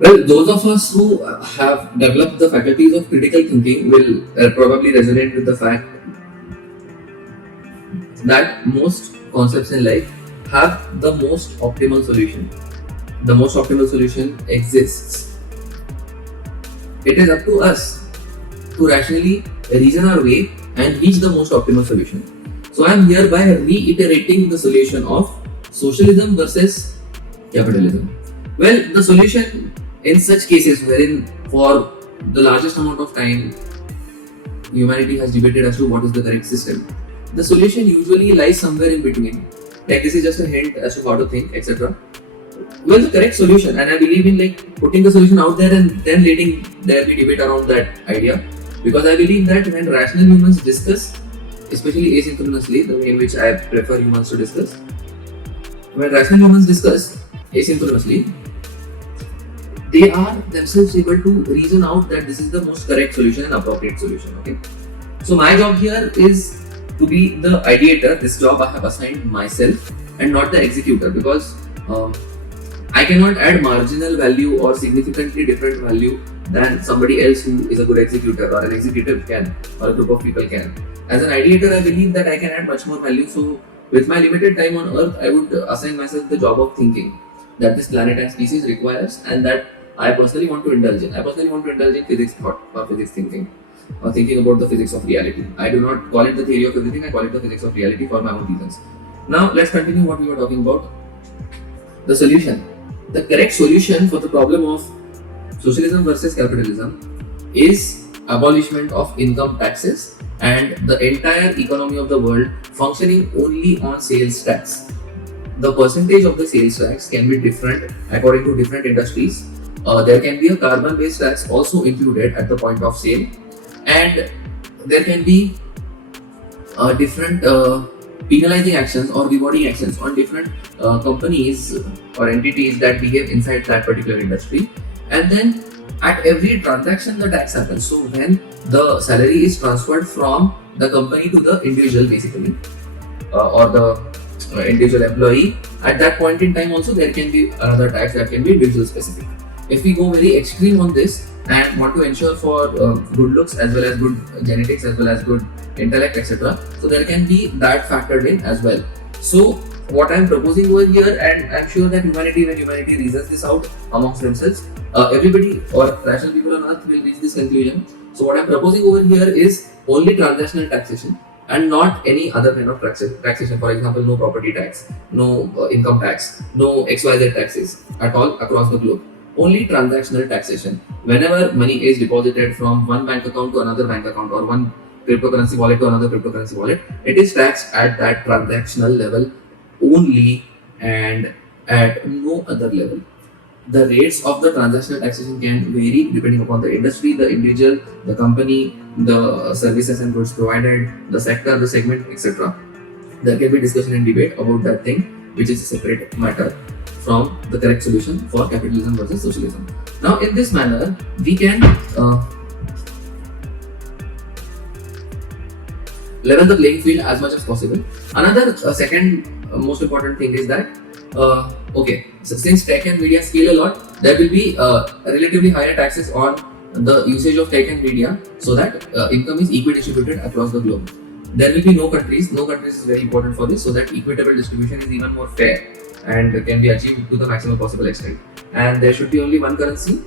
Well, those of us who have developed the faculties of critical thinking will probably resonate with the fact that most concepts in life have the most optimal solution. The most optimal solution exists. It is up to us to rationally reason our way and reach the most optimal solution. So I am hereby reiterating the solution of socialism versus capitalism. Well, the solution in such cases wherein for the largest amount of time humanity has debated as to what is the correct system, the solution usually lies somewhere in between. Like this is just a hint as to how to think, etc. Well, the correct solution, and I believe in like putting the solution out there and then letting there be debate around that idea, because I believe that when rational humans discuss, especially asynchronously, the way in which I prefer humans to discuss, when rational humans discuss asynchronously, they are themselves able to reason out that this is the most correct solution and appropriate solution. Okay, so my job here is to be the ideator. This job I have assigned myself and not the executor, because I cannot add marginal value or significantly different value than somebody else who is a good executor or an executive can, or a group of people can. As an ideator, I believe that I can add much more value. So, with my limited time on Earth, I would assign myself the job of thinking that this planet and species requires, and that I personally want to indulge in. I personally want to indulge in physics thought or physics thinking, or thinking about the physics of reality. I do not call it the theory of everything, I call it the physics of reality for my own reasons. Now, let's continue what we were talking about. The solution. The correct solution for the problem of socialism versus capitalism is abolishment of income taxes and the entire economy of the world functioning only on sales tax. The percentage of the sales tax can be different according to different industries. There can be a carbon based tax also included at the point of sale, and there can be different penalizing actions or rewarding actions on different companies or entities that behave inside that particular industry. And then at every transaction the tax happens. So when the salary is transferred from the company to the individual basically, or the individual employee, at that point in time also there can be another tax that can be individual specific. If we go very extreme on this and want to ensure for good looks as well as good genetics as well as good intellect, etc., so there can be that factored in as well. So what I'm proposing over here, and I'm sure that humanity, when humanity reasons this out amongst themselves, everybody or rational people on earth will reach this conclusion. So what I'm proposing over here is only transactional taxation and not any other kind of taxation. For example, no property tax, no income tax, no XYZ taxes at all across the globe. Only transactional taxation. Whenever money is deposited from one bank account to another bank account, or one cryptocurrency wallet to another cryptocurrency wallet, it is taxed at that transactional level only and at no other level. The rates of the transactional taxation can vary depending upon the industry, the individual, the company, the services and goods provided, the sector, the segment, etc. There can be discussion and debate about that thing, which is a separate matter from the correct solution for capitalism versus socialism. Now, in this manner, we can level the playing field as much as possible. Another second most important thing is that okay, so since tech and media scale a lot, there will be relatively higher taxes on the usage of tech and media, so that income is equally distributed across the globe. There will be no countries. No countries is very important for this, so that equitable distribution is even more fair and can be achieved to the maximum possible extent. And there should be only one currency,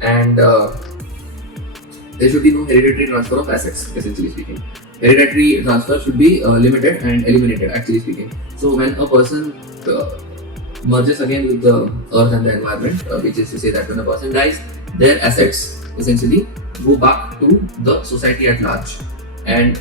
and there should be no hereditary transfer of assets, essentially speaking. Hereditary transfer should be limited and eliminated, actually speaking. So when a person merges again with the earth and the environment, which is to say that when a person dies, their assets essentially go back to the society at large, and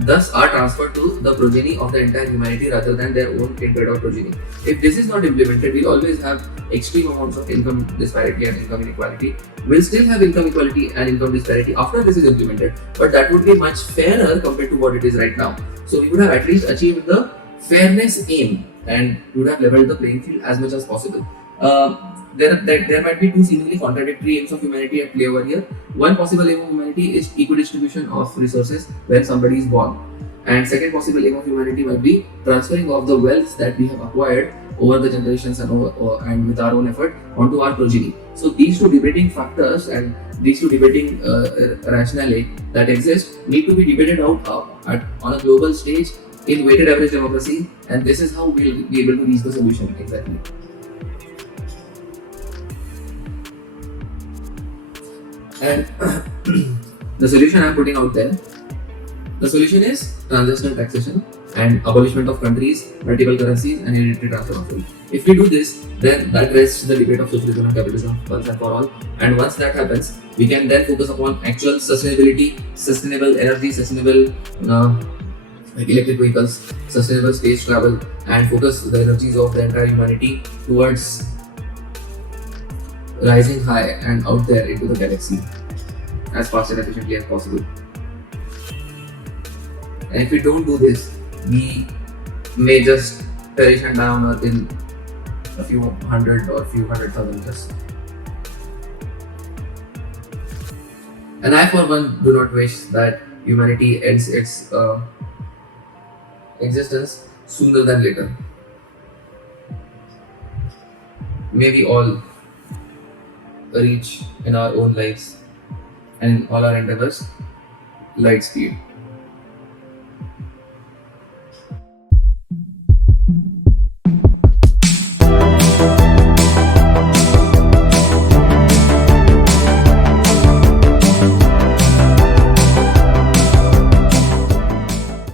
thus are transferred to the progeny of the entire humanity rather than their own kindred or progeny. If this is not implemented, we'll always have extreme amounts of income disparity and income inequality. We'll still have income equality and income disparity after this is implemented, but that would be much fairer compared to what it is right now. So we would have at least achieved the fairness aim, and we would have leveled the playing field as much as possible. There might be two seemingly contradictory aims of humanity at play over here. One possible aim of humanity is equal distribution of resources when somebody is born, and second possible aim of humanity might be transferring of the wealth that we have acquired over the generations and with our own effort onto our progeny. So these two debating factors and these two debating rationale that exist need to be debated out on a global stage in weighted average democracy, and this is how we'll be able to reach the solution exactly. And the solution I'm putting out there, the solution is transnational taxation and abolishment of countries, multiple currencies, and hereditary transfer of wealth. If we do this, then that rests the debate of socialism and capitalism once and for all. And once that happens, we can then focus upon actual sustainability, sustainable energy, sustainable like electric vehicles, sustainable space travel, and focus the energies of the entire humanity towards rising high and out there into the galaxy as fast and efficiently as possible. And if we don't do this, we may just perish and die on Earth in a few hundred or few 100,000 years. And I, for one, do not wish that humanity ends its existence sooner than later. May we all reach in our own lives and in all our endeavors light speed.